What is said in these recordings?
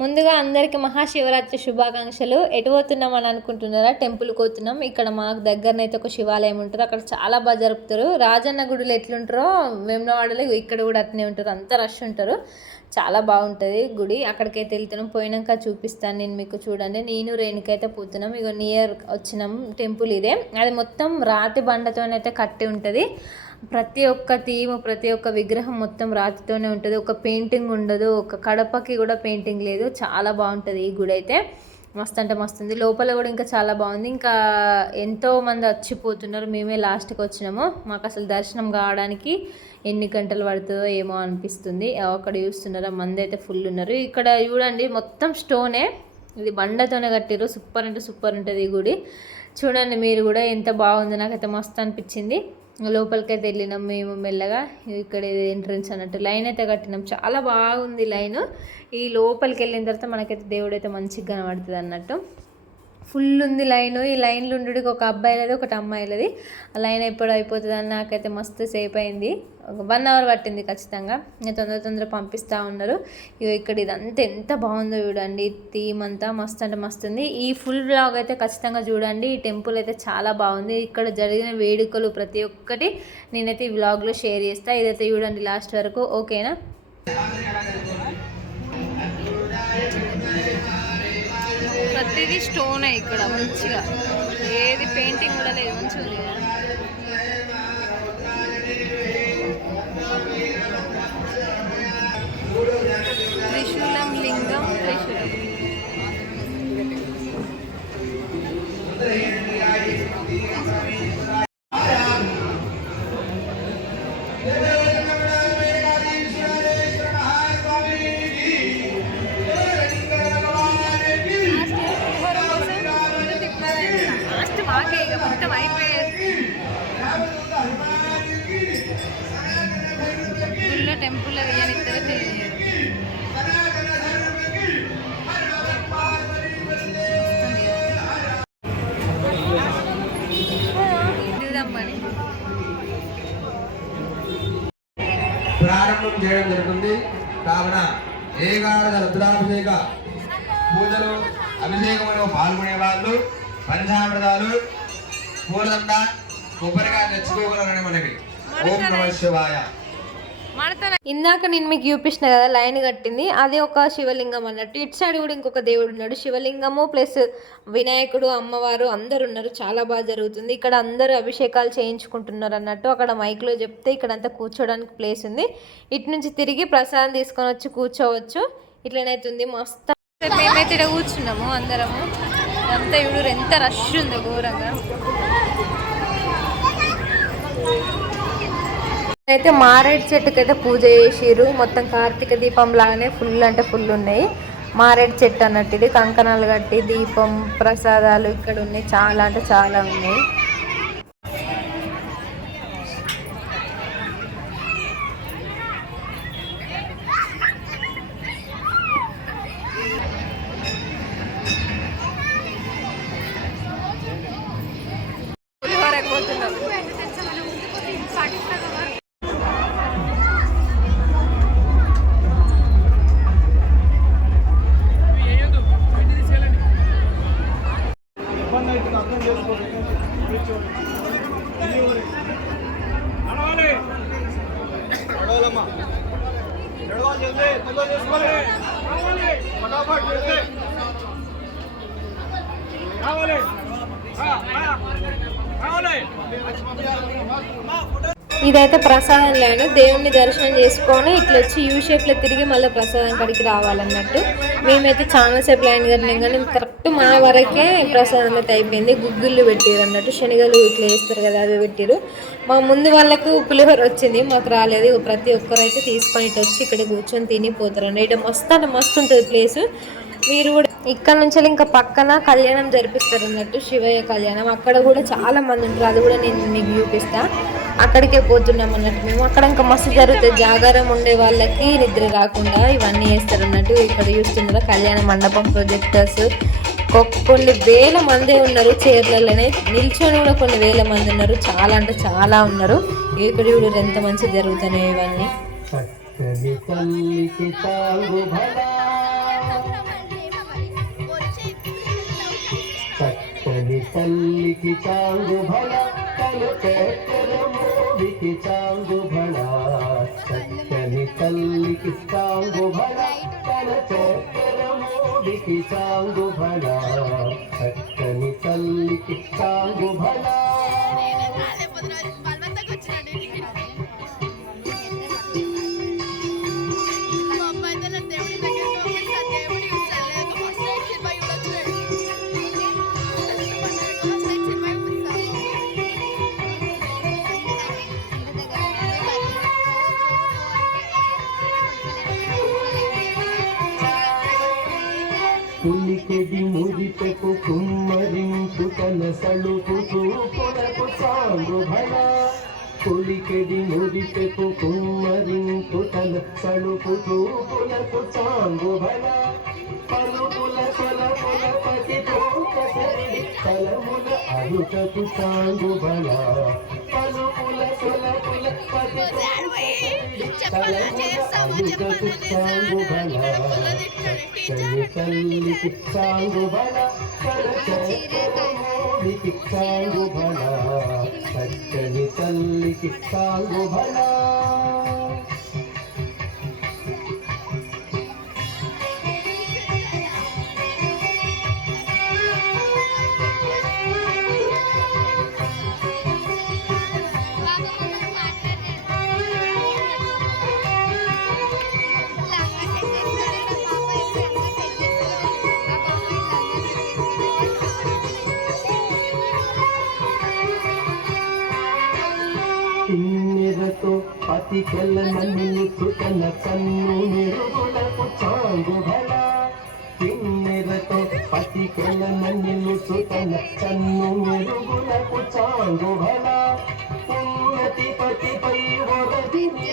ముందుగా అందరికీ మహాశివరాత్రి శుభాకాంక్షలు. ఎటు పోతున్నామని అనుకుంటున్నారా? టెంపుల్కి పోతున్నాం. ఇక్కడ మాకు దగ్గరనైతే ఒక శివాలయం ఉంటుంది. అక్కడ చాలా బాగా జరుపుతారు. రాజన్న గుడిలో ఎట్లుంటారో వేములవాడలో ఇక్కడ కూడా అట్నే ఉంటారు. అంత రష్ ఉంటారు. చాలా బాగుంటుంది గుడి. అక్కడికైతే వెళ్తున్నాం. పోయినాక చూపిస్తాను నేను మీకు. చూడండి, నేను రేణుకైతే పోతున్నాం. ఇక నియర్ వచ్చినాం టెంపుల్ ఇదే. అది మొత్తం రాతి బండతోనైతే కట్టి ఉంటుంది. ప్రతి ఒక్క థీమ్, ప్రతి ఒక్క విగ్రహం మొత్తం రాతితోనే ఉంటుంది. ఒక పెయింటింగ్ ఉండదు. ఒక కడపకి కూడా పెయింటింగ్ లేదు. చాలా బాగుంటుంది ఈ గుడి అయితే. మస్తు అంటే మస్తు ఉంది. లోపల కూడా ఇంకా చాలా బాగుంది. ఇంకా ఎంతోమంది వచ్చిపోతున్నారు. మేమే లాస్ట్కి వచ్చినాము. మాకు అసలు దర్శనం కావడానికి ఎన్ని గంటలు పడుతుందో ఏమో అనిపిస్తుంది. అక్కడ చూస్తున్నారా, మంది అయితే ఫుల్ ఉన్నారు. ఇక్కడ చూడండి, మొత్తం స్టోనే. ఇది బండతోనే కట్టిరు. సూపర్ అంటే సూపర్ ఉంటుంది ఈ గుడి. చూడండి మీరు కూడా, ఎంత బాగుంది. నాకైతే మస్తు అనిపించింది. లోపలికైతే వెళ్ళినాం మేము మెల్లగా. ఇక్కడ ఎంట్రన్స్ అన్నట్టు లైన్ అయితే కట్టినాం. చాలా బాగుంది లైన్. ఈ లోపలికి వెళ్ళిన తర్వాత మనకైతే దేవుడు అయితే మంచిగా కనబడుతుంది అన్నట్టు. ఫుల్ ఉంది లైన్. ఈ లైన్లో ఉండుడికి ఒక అబ్బాయిలది ఒకటి అమ్మాయిలది. ఆ లైన్ ఎప్పుడు అయిపోతుంది అని నాకైతే మస్తు సేపు అయింది. ఒక 1 అవర్ పట్టింది ఖచ్చితంగా. ఇంకా తొందర పంపిస్తూ ఉన్నారు. ఇక్కడ ఇదంతా ఎంత బాగుందో చూడండి. థీమ్ అంతా మస్తు అంటే మస్తు ఉంది. ఈ ఫుల్ బ్లాగ్ అయితే ఖచ్చితంగా చూడండి. ఈ టెంపుల్ అయితే చాలా బాగుంది. ఇక్కడ జరిగిన వేడుకలు ప్రతి ఒక్కటి నేనైతే ఈ వ్లాగ్లో షేర్ చేస్తాను. ఇదైతే చూడండి లాస్ట్ వరకు. ఓకేనా? ప్రతిదీ స్టోనే ఇక్కడ మంచిగా. ఏది పెయింటింగ్ కూడా లేదు. మంచిగా ఉంది కదా. త్రిశూలం లింగం, త్రిశూలం. మొత్తం అయిపోయేది. గుళ్ళో టెంపుల్లో వేయనిస్తారో తెలియదు. ప్రారంభం చేయడం జరుగుతుంది. కావున ఏకాదశ రుద్రాభిషేక పూజలు, అభిషేకంలో పాల్గొనే వాళ్ళు పంచామృతాలు, పూలంత, కొబ్బరికాయ తెచ్చుకోగలరని మనకి. ఓం నమః శివాయ. ఇందాక నేను మీకు చూపించిన కదా లైన్ కట్టింది, అది ఒక శివలింగం అన్నట్టు. ఇటు సైడ్ కూడా ఇంకొక దేవుడు ఉన్నాడు. శివలింగము ప్లస్ వినాయకుడు, అమ్మవారు అందరు ఉన్నారు. చాలా బాగా జరుగుతుంది ఇక్కడ. అందరూ అభిషేకాలు చేయించుకుంటున్నారు అన్నట్టు. అక్కడ మైక్లో చెప్తే ఇక్కడంతా కూర్చోడానికి ప్లేస్ ఉంది. ఇటు నుంచి తిరిగి ప్రసాదం తీసుకొని వచ్చి కూర్చోవచ్చు. ఇట్లనైతుంది మస్తు. మేమైతే ఇక్కడ కూర్చున్నాము అందరము. అంతా ఇప్పుడు ఎంత రష్ ఉందో ఘోరంగా. అయితే మారేడు చెట్టుకైతే పూజ చేసిర్రు. మొత్తం కార్తీక దీపం లాగానే ఫుల్ అంటే ఫుల్ ఉన్నాయి. మారేడు చెట్టు అన్నట్టు ఇది. కంకణాలు కట్టి దీపం, ప్రసాదాలు ఇక్కడ ఉన్నాయి. చాలా అంటే చాలా ఉన్నాయి. ఇదైతే ప్రసాదం లైన్. దేవుణ్ణి దర్శనం చేసుకొని ఇట్లా వచ్చి యూ షేప్లో తిరిగి మళ్ళీ ప్రసాదం కాడికి రావాలన్నట్టు. మేమైతే చాలాసేపు లైన్ కట్టినాం కానీ కరెక్ట్ మా వరకే ప్రసాదం అయితే అయిపోయింది. గుగ్గిళ్ళు పెట్టారు అన్నట్టు. శనగలు ఇట్లా వేస్తారు కదా, అవి పెట్టారు. మా ముందు వాళ్ళకు పులిహోర వచ్చింది, మాకు రాలేదు. ప్రతి ఒక్కరు అయితే తీసుకొని ఇటు వచ్చి ఇక్కడ కూర్చొని తినిపోతారండి. ఇక్కడ మస్తు అంటే మస్తు ఉంటుంది ప్లేసు. మీరు కూడా ఇక్కడ నుంచి ఇంకా పక్కన కళ్యాణం జరిపిస్తారు అన్నట్టు, శివయ్య కళ్యాణం. అక్కడ కూడా చాలా మంది ఉంటారు. అది కూడా నేను మీకు చూపిస్తా. అక్కడికే పోతున్నాం అన్నట్టు మేము. అక్కడ ఇంకా మస్తు జరుగుతుంది. జాగారం ఉండే వాళ్ళకి నిద్ర రాకుండా ఇవన్నీ చేస్తారు అన్నట్టు. ఇక్కడ చూస్తున్నారా కళ్యాణ మండపం, ప్రొజెక్టర్స్. కొన్ని వేల మంది ఉన్నారు. చైర్లలోనే నిల్చొని కూడా కొన్ని వేల మంది ఉన్నారు. చాలా అంటే చాలా ఉన్నారు. ఇక్కడ చూడు ఎంత మంచిగా జరుగుతున్నాయి ఇవన్నీ. తల్లికి చాంగు భళ తన పేరు మోడికి చాంగు భళ చక్కని తల్లికి చాంగు భళ తన పేరు మోడికి చాంగు భళ చక్కని తల్లికి చాంగు భళ పులికెడి మురిపెకు కుమ్మరింపు తన సలుపుతూ కొరకు చాంగు భళ పులికెడి మురిపెకు కుమ్మరింపు తన సలుపుతూ కొరకు చాంగు భళ పలుపుల కొలపుల పతి పోకసరి తలముల అరుటకు చాంగు భళ పలుపుల కొలపుల పతి తలముల అరుటకు చాంగు భళ తల్లికి చాంగు భళ తల్లికి చాంగు భళ చక్కని తల్లికి చాంగు భళ కిన్నెరతో పతి కొల్లనన్ను తన కన్ను మెరుగులకు చాంగు భళ కిన్నెరతో పతి కొల్లనన్ను తన కన్ను మెరుగులకు చాంగు భళ ఉన్నతి పతిపై వరదిని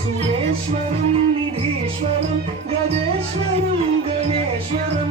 సురేశ్వరం నిధీశ్వరం గజేశ్వరం గణేశ్వరం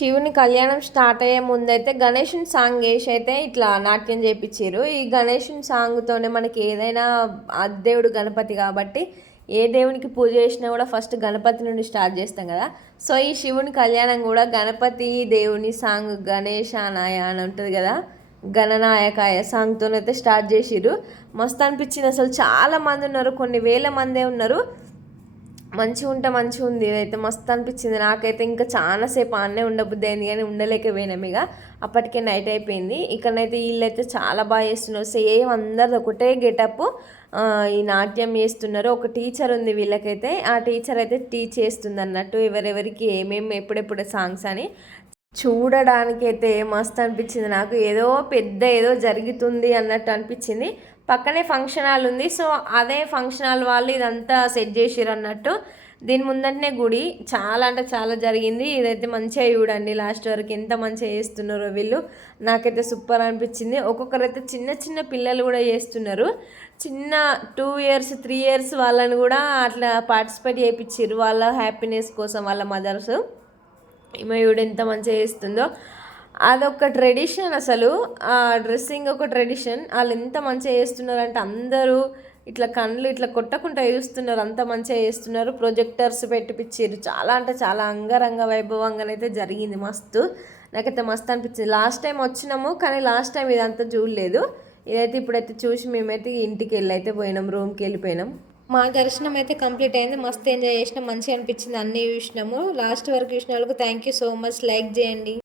శివుని కళ్యాణం స్టార్ట్ అయ్యే ముందైతే గణేషుని సాంగ్ వేసి అయితే ఇట్లా నాట్యం చేయించారు. ఈ గణేషుని సాంగ్తోనే మనకి ఏదైనా దేవుడు గణపతి కాబట్టి ఏ దేవునికి పూజ చేసినా కూడా ఫస్ట్ గణపతి నుండి స్టార్ట్ చేస్తాం కదా. సో ఈ శివుని కళ్యాణం కూడా గణపతి దేవుని సాంగ్ గణేశానాయ అని ఉంటుంది కదా, గణనాయకాయ సాంగ్తోనైతే స్టార్ట్ చేసిర్రు. మస్తు అనిపించింది అసలు. చాలా మంది ఉన్నారు, కొన్ని వేల మందే ఉన్నారు. మంచిగా ఉంది. ఇదైతే మస్తు అనిపించింది నాకైతే. ఇంకా చాలాసేపు ఆడనే ఉండబుద్ది అయింది కానీ ఉండలేకపోయినాం ఇక, అప్పటికే నైట్ అయిపోయింది. ఇక్కడనైతే వీళ్ళైతే చాలా బాగా చేస్తున్నారు. సేమ్ అందరు ఒకటే గెటప్ ఈ నాట్యం చేస్తున్నారు. ఒక టీచర్ ఉంది వీళ్ళకైతే, ఆ టీచర్ అయితే టీచ్ చేస్తుంది అన్నట్టు ఎవరెవరికి ఏమేమి ఎప్పుడెప్పుడు సాంగ్స్ అని. చూడడానికి అయితే మస్తు అనిపించింది నాకు. ఏదో జరుగుతుంది అన్నట్టు అనిపించింది. పక్కనే ఫంక్షన్ హాల్ ఉంది. సో అదే ఫంక్షన్ హాల్ వాళ్ళు ఇదంతా సెట్ చేసిర్రు అన్నట్టు. దీని ముందంటనే గుడి. చాలా అంటే చాలా జరిగింది. ఇదైతే మంచిగా చూడండి లాస్ట్ వరకు ఎంత మంచిగా చేస్తున్నారో వీళ్ళు. నాకైతే సూపర్ అనిపించింది. ఒక్కొక్కరైతే చిన్న చిన్న పిల్లలు కూడా చేస్తున్నారు. చిన్న 2 years 3 years వాళ్ళని కూడా అట్లా పార్టిసిపేట్ చేయించారు వాళ్ళ హ్యాపీనెస్ కోసం, వాళ్ళ మదర్స్. ఈమె చూడు ఎంత మంచిగా చేస్తుందో. అదొక ట్రెడిషన్ అసలు. ఆ డ్రెస్సింగ్ ఒక ట్రెడిషన్. వాళ్ళు ఎంత మంచిగా చేస్తున్నారంటే అందరూ ఇట్లా కళ్ళు ఇట్లా కొట్టకుండా చూస్తున్నారు, అంత మంచిగా చేస్తున్నారు. ప్రొజెక్టర్స్ పెట్టిపిచ్చారు. చాలా అంటే చాలా అంగరంగ వైభవంగానైతే జరిగింది. మస్తు నాకైతే మస్తు అనిపించింది. లాస్ట్ టైం వచ్చినాము కానీ లాస్ట్ టైం ఇదంతా చూడలేదు. ఇదైతే ఇప్పుడైతే చూసి మేమైతే ఇంటికి అయితే పోయినాం, రూమ్కి వెళ్ళిపోయినాం. మా దర్శనం అయితే కంప్లీట్ అయింది. మస్తు ఎంజాయ్ చేసినాం, మంచిగా అనిపించింది. అన్నీ చూసినాము. లాస్ట్ వరకు చూసిన వాళ్ళకి thank you so much. Like చేయండి.